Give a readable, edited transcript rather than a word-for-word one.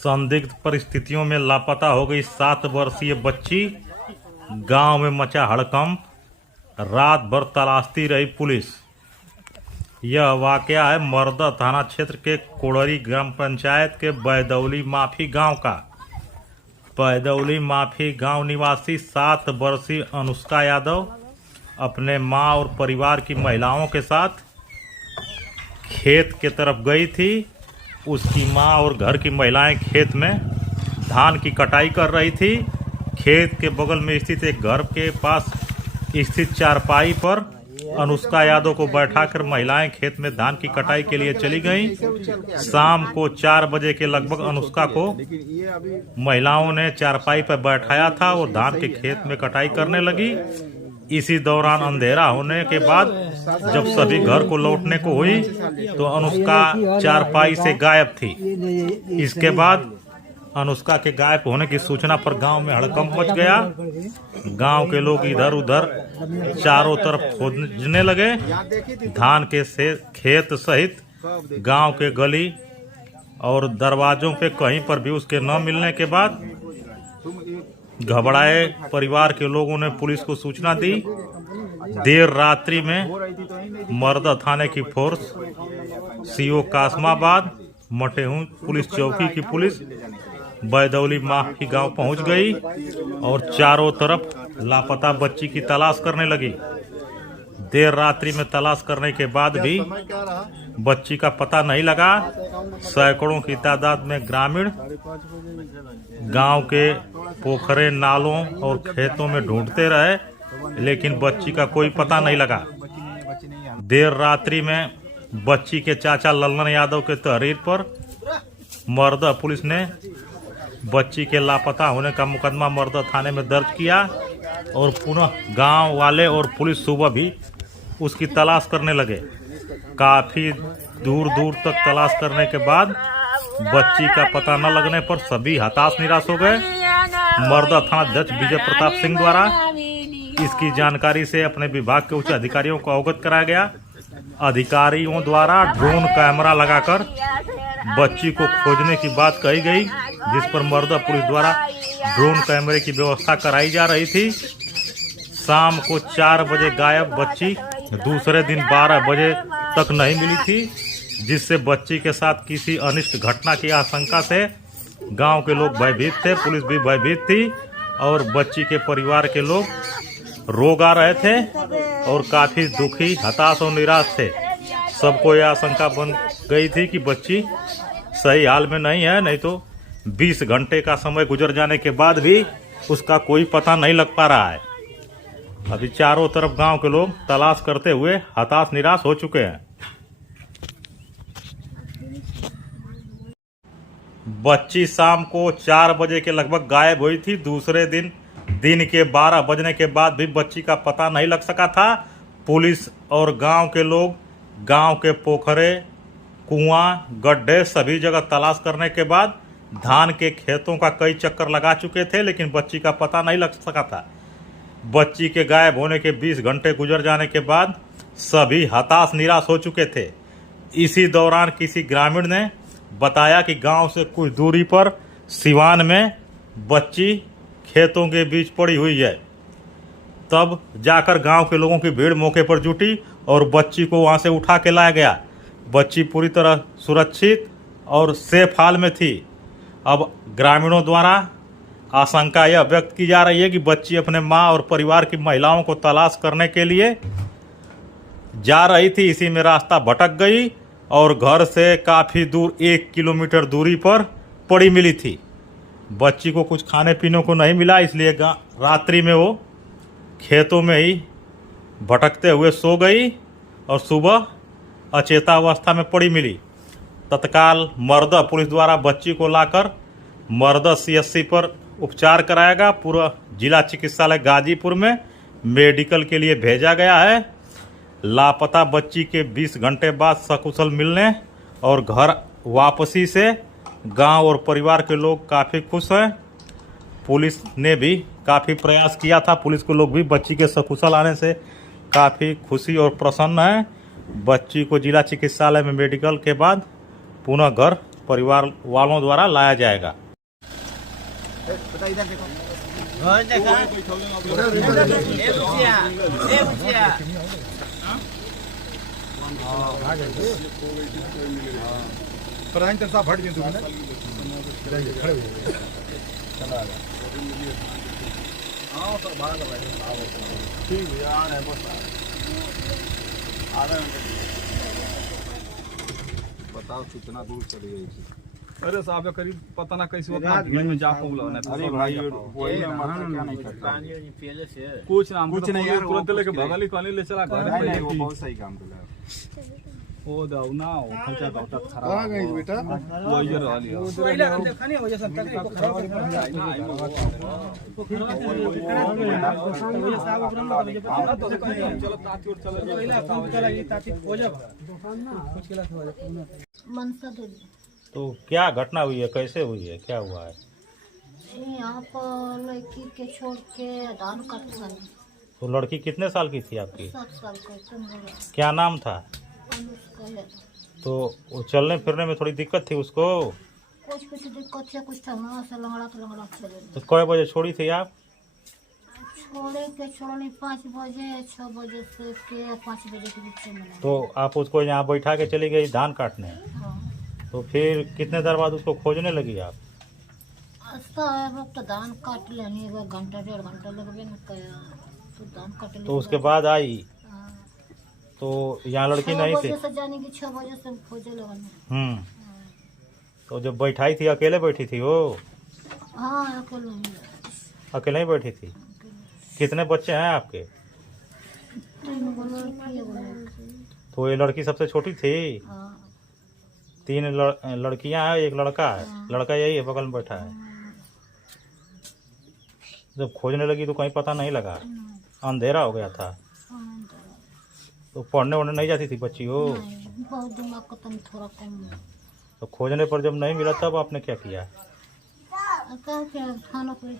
संदिग्ध परिस्थितियों में लापता हो गई 7 वर्षीय बच्ची। गांव में मचा हड़कंप, रात भर तलाशती रही पुलिस। यह वाकया है मरदा थाना क्षेत्र के कोड़री ग्राम पंचायत के बैदौली माफी गांव का। बैदौली माफी गांव निवासी 7 वर्षीय अनुष्का यादव अपने मां और परिवार की महिलाओं के साथ खेत के तरफ गई थी। उसकी मां और घर की महिलाएं खेत में धान की कटाई कर रही थी। खेत के बगल में स्थित एक घर के पास स्थित चारपाई पर अनुष्का यादव को बैठाकर महिलाएं खेत में धान की कटाई के लिए चली गईं। शाम को 4 बजे के लगभग अनुष्का को महिलाओं ने चारपाई पर बैठाया था और धान के खेत में कटाई करने लगी। इसी दौरान अंधेरा होने के बाद जब सभी घर को लौटने को हुई तो अनुष्का चारपाई से गायब थी। इसके बाद अनुष्का के गायब होने की सूचना पर गांव में हड़कंप मच गया। गांव के लोग इधर उधर चारों तरफ खोजने लगे। धान के खेत सहित गांव के गली और दरवाजों पे कहीं पर भी उसके न मिलने के बाद घबराए परिवार के लोगों ने पुलिस को सूचना दी। देर रात्रि में मरदा थाने की फोर्स, सीओ कासमाबाद, मटेहू पुलिस चौकी की पुलिस बैदौली माफी गांव पहुंच गई और चारों तरफ लापता बच्ची की तलाश करने लगी। देर रात्रि में तलाश करने के बाद भी बच्ची का पता नहीं लगा। सैकड़ों की तादाद में ग्रामीण गांव के पोखरे, नालों और खेतों में ढूंढते रहे, लेकिन बच्ची का कोई पता नहीं लगा। देर रात्रि में बच्ची के चाचा लल्लन यादव के तहरीर पर मरदा पुलिस ने बच्ची के लापता होने का मुकदमा मरदा थाने में दर्ज किया और पुनः गांव वाले और पुलिस सुबह भी उसकी तलाश करने लगे। काफी दूर दूर तक तलाश करने के बाद बच्ची का पता न लगने पर सभी हताश निराश हो गए। मरदा थाना अध्यक्ष विजय प्रताप सिंह द्वारा इसकी जानकारी से अपने विभाग के उच्च अधिकारियों को अवगत कराया गया। अधिकारियों द्वारा ड्रोन कैमरा लगाकर बच्ची को खोजने की बात कही गई, जिस पर मरदा पुलिस द्वारा ड्रोन कैमरे की व्यवस्था कराई जा रही थी। शाम को 4 बजे गायब बच्ची दूसरे दिन 12 बजे तक नहीं मिली थी, जिससे बच्ची के साथ किसी अनिष्ट घटना की आशंका से गांव के लोग भयभीत थे, पुलिस भी भयभीत थी और बच्ची के परिवार के लोग रोग आ रहे थे और काफी दुखी, हताश और निराश थे। सबको यह आशंका बन गई थी कि बच्ची सही हाल में नहीं है, नहीं तो 20 घंटे का समय गुजर जाने के बाद भी उसका कोई पता नहीं लग पा रहा है। अभी चारों तरफ गांव के लोग तलाश करते हुए हताश निराश हो चुके हैं। बच्ची शाम को 4 बजे के लगभग गायब हुई थी। दूसरे दिन के 12 बजने के बाद भी बच्ची का पता नहीं लग सका था। पुलिस और गांव के लोग गांव के पोखरे, कुआं, गड्ढे सभी जगह तलाश करने के बाद धान के खेतों का कई चक्कर लगा चुके थे, लेकिन बच्ची का पता नहीं लग सका था। बच्ची के गायब होने के 20 घंटे गुजर जाने के बाद सभी हताश निराश हो चुके थे। इसी दौरान किसी ग्रामीण ने बताया कि गांव से कुछ दूरी पर सिवान में बच्ची खेतों के बीच पड़ी हुई है। तब जाकर गांव के लोगों की भीड़ मौके पर जुटी और बच्ची को वहां से उठा के लाया गया। बच्ची पूरी तरह सुरक्षित और सेफ हाल में थी। अब ग्रामीणों द्वारा आशंका यह व्यक्त की जा रही है कि बच्ची अपने मां और परिवार की महिलाओं को तलाश करने के लिए जा रही थी। इसी में रास्ता भटक गई और घर से काफ़ी दूर 1 किलोमीटर दूरी पर पड़ी मिली थी। बच्ची को कुछ खाने पीने को नहीं मिला, इसलिए रात्रि में वो खेतों में ही भटकते हुए सो गई और सुबह अचेतावस्था में पड़ी मिली। तत्काल मरदा पुलिस द्वारा बच्ची को लाकर मरदा CSC पर उपचार कराएगा। पूरा जिला चिकित्सालय गाजीपुर में मेडिकल के लिए भेजा गया है। लापता बच्ची के 20 घंटे बाद सकुशल मिलने और घर वापसी से गांव और परिवार के लोग काफ़ी खुश हैं। पुलिस ने भी काफ़ी प्रयास किया था। पुलिस के लोग भी बच्ची के सकुशल आने से काफ़ी खुशी और प्रसन्न हैं। बच्ची को जिला चिकित्सालय में मेडिकल के बाद पुनः घर परिवार वालों द्वारा लाया जाएगा। बताओ कितना दूर चली गई थी। अरे साहब ये करीब पता ना कैसे वक्त भीड़ में जा पहुंचा ना। अरे भाई वही क्या नहीं करता कुछ नहीं यार, तुरंत लेके भगाली पानी ले चला घर नहीं, पे वो बहुत सही काम कर रहा है। ओ दाऊ ना वो खर्चा का खराब कहाँ गई बेटा? वो इधर वाली मनसा देवी। तो क्या घटना हुई है, कैसे हुई है, क्या हुआ है? यहाँ पर लड़की के छोड़ के दान करते हैं। तो लड़की कितने साल की थी आपकी? 7 साल का तुम्हारा क्या नाम था? अनुष्का है। तो वो चलने फिरने में थोड़ी दिक्कत थी उसको? कुछ दिक्कत है, कुछ ठंडा से लंगड़ा चले। तो कै बजे छोड़ी थी आप? छोड़ने 5 बजे 6 बजे से के 5 बजे के बीच में। तो आप उसको यहाँ बैठा के चली गई धान काटने? हाँ। तो फिर कितने देर बाद उसको खोजने लगी आप? तो दान काट लेनी 1 घंटा 1.5 घंटा लगबे न कया। तो दान काट ले। तो उसके बाद आई? हाँ। तो यहाँ लड़की नहीं थी? 6 बजे से जाने की 6 बजे से खोजे लगन। तो जब बैठाई थी अकेले बैठी थी वो? हाँ अकेले अकेले ही बैठी थी। कितने बच्चे हैं आपके? 3 गो लड़की 1 लड़की। तो ये लड़की सबसे छोटी थी? हाँ। 3 लड़कियां हैं, 1 लड़का है। लड़का यही है बगल में बैठा है। जब खोजने लगी तो कहीं पता नहीं लगा, अंधेरा हो गया था। तो पढ़ने वढ़ने नहीं जाती थी बच्ची वो? नहीं, बहुत दिमाग का तन थोड़ा कम है। तो खोजने पर जब नहीं मिला तब आपने क्या किया? थाना पे